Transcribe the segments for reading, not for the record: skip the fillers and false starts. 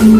Rachel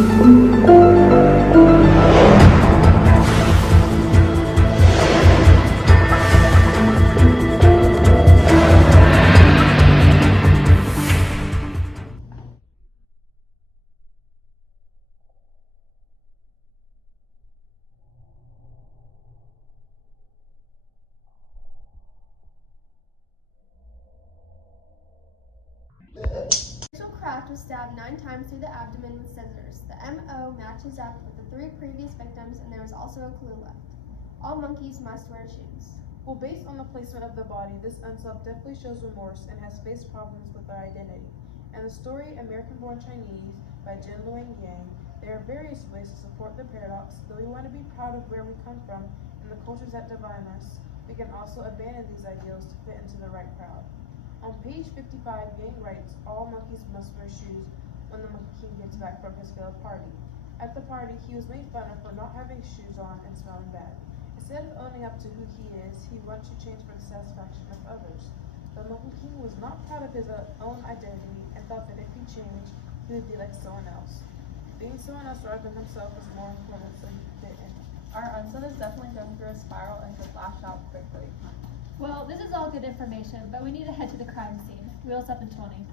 Kraft was stabbed 9 times through the abdomen with scissors. The MO matches up with the 3 previous victims, and there was also a clue left. All monkeys must wear shoes. Well, based on the placement of the body, this unsolved definitely shows remorse and has faced problems with their identity. And the story American-Born Chinese by Jen Luang Yang, there are various ways to support the paradox. Though we want to be proud of where we come from and the cultures that define us, we can also abandon these ideals to fit into the right crowd. On page 55, Yang writes, "All monkeys must wear shoes" when the Monkey King gets back from his failed party. At the party, he was made fun of for not having shoes on and smelling bad. Instead of owning up to who he is, he wanted to change for the satisfaction of others. The Monkey King was not proud of his own identity and thought that if he changed, he would be like someone else. Being someone else rather than himself was more important, so he fit in. Our unsub is definitely going through a spiral and could lash out quickly. Well, this is all good information, but we need to head to the crime scene. Wheels up in 20.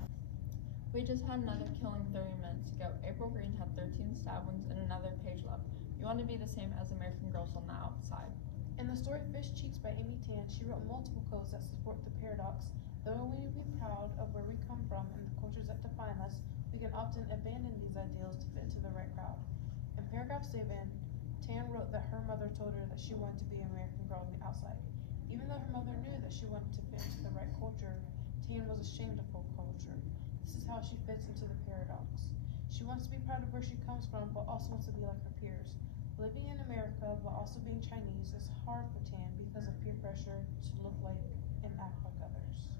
We just had another killing 30 minutes ago. April Green had 13 stab wounds and another page left. You want to be the same as American Girls on the outside. In the story Fish Cheeks by Amy Tan, she wrote multiple quotes that support the paradox. Though we be proud of where we come from and the cultures that define us, we can often abandon these ideals to fit into the right crowd. In paragraph 7, Tan wrote that her mother told her that she wanted to be an American girl on the outside. Even though her mother knew that she wanted to fit into the right culture, Tan was ashamed of her culture. This is how she fits into the paradox. She wants to be proud of where she comes from, but also wants to be like her peers. Living in America while also being Chinese is hard for Tan because of peer pressure to look like and act like others.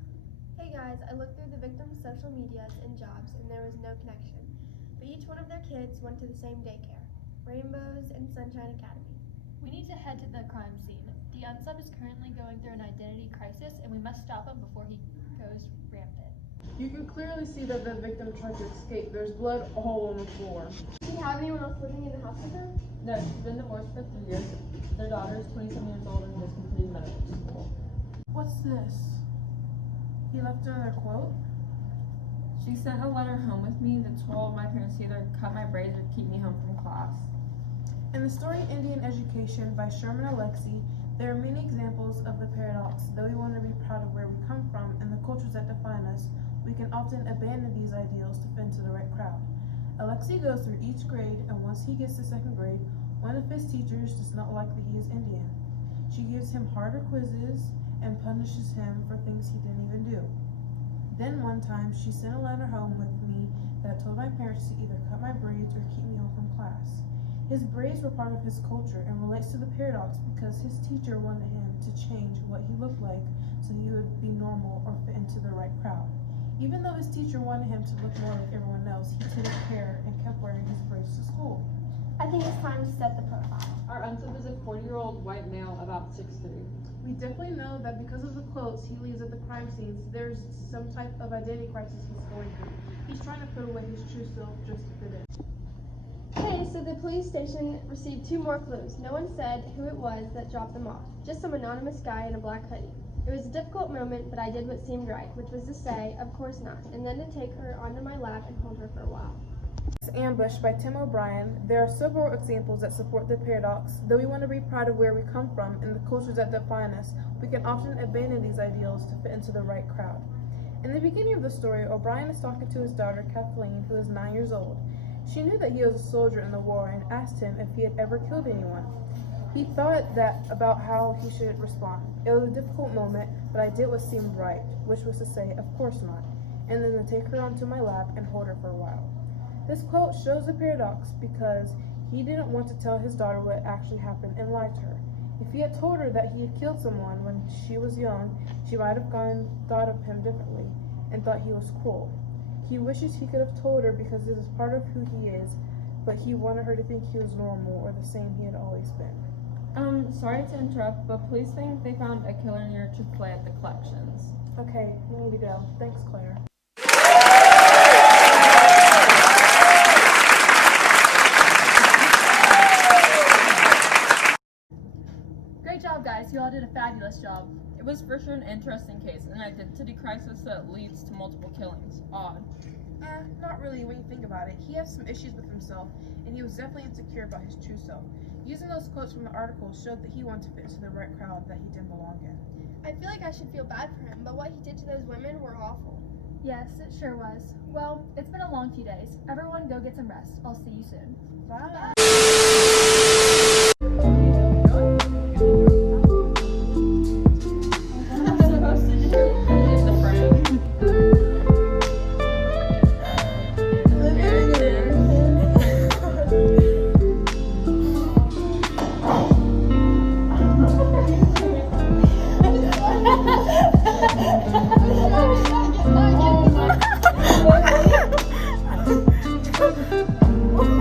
Hey guys, I looked through the victims' social medias and jobs, and there was no connection. But each one of their kids went to the same daycare, Rainbows and Sunshine Academy. We need to head to the crime scene. The unsub is currently going through an identity crisis, and we must stop him before he goes rampant. You can clearly see that the victim tried to escape. There's blood all on the floor. Do you have anyone else living in the house with her? No, she's been divorced for 3 years. Their daughter is 27 years old and just completed medical school. What's this? He left her a quote? She sent a letter home with me that told my parents to either cut my braids or keep me home from class. In the story Indian Education by Sherman Alexie, there are many examples of the paradox. Though we want to be proud of where we come from and the cultures that define us, we can often abandon these ideals to fit into the right crowd. Alexie goes through each grade, and once he gets to 2nd grade, one of his teachers does not like that he is Indian. She gives him harder quizzes and punishes him for things he didn't even do. Then one time, she sent a letter home with me that told my parents to either cut my braids or keep me home from class. His braids were part of his culture and relates to the paradox because his teacher wanted him to change what he looked like so he would be normal or fit into the right crowd. Even though his teacher wanted him to look more like everyone else, he didn't care and kept wearing his braids to school. I think it's time to set the profile. Our unsub is a 40-year-old white male about 6'3". We definitely know that because of the clothes he leaves at the crime scenes, there's some type of identity crisis he's going through. He's trying to put away his true self just to fit in. Okay, so the police station received 2 more clues. No one said who it was that dropped them off, just some anonymous guy in a black hoodie. It was a difficult moment, but I did what seemed right, which was to say, of course not, and then to take her onto my lap and hold her for a while. Ambush by Tim O'Brien. There are several examples that support the paradox. Though we want to be proud of where we come from and the cultures that define us, we can often abandon these ideals to fit into the right crowd. In the beginning of the story, O'Brien is talking to his daughter Kathleen, who is 9 years old. She knew that he was a soldier in the war and asked him if he had ever killed anyone. He thought that about how he should respond. It was a difficult moment, but I did what seemed right, which was to say, of course not, and then to take her onto my lap and hold her for a while. This quote shows the paradox because he didn't want to tell his daughter what actually happened and lied to her. If he had told her that he had killed someone when she was young, she might have thought of him differently and thought he was cruel. He wishes he could have told her because this is part of who he is, but he wanted her to think he was normal or the same he had always been. Sorry to interrupt, but police think they found a killer near Chick-fil-A at the collections. Okay, we need to go. Thanks, Claire. did a fabulous job. It was for sure an interesting case, an identity crisis that leads to multiple killings. Odd. Not really when you think about it. He has some issues with himself, and he was definitely insecure about his true self. Using those quotes from the article showed that he wanted to fit into the right crowd that he didn't belong in. I feel like I should feel bad for him, but what he did to those women were awful. Yes, it sure was. Well, it's been a long few days. Everyone go get some rest. I'll see you soon. Bye. I'm supposed to do the frame. Oh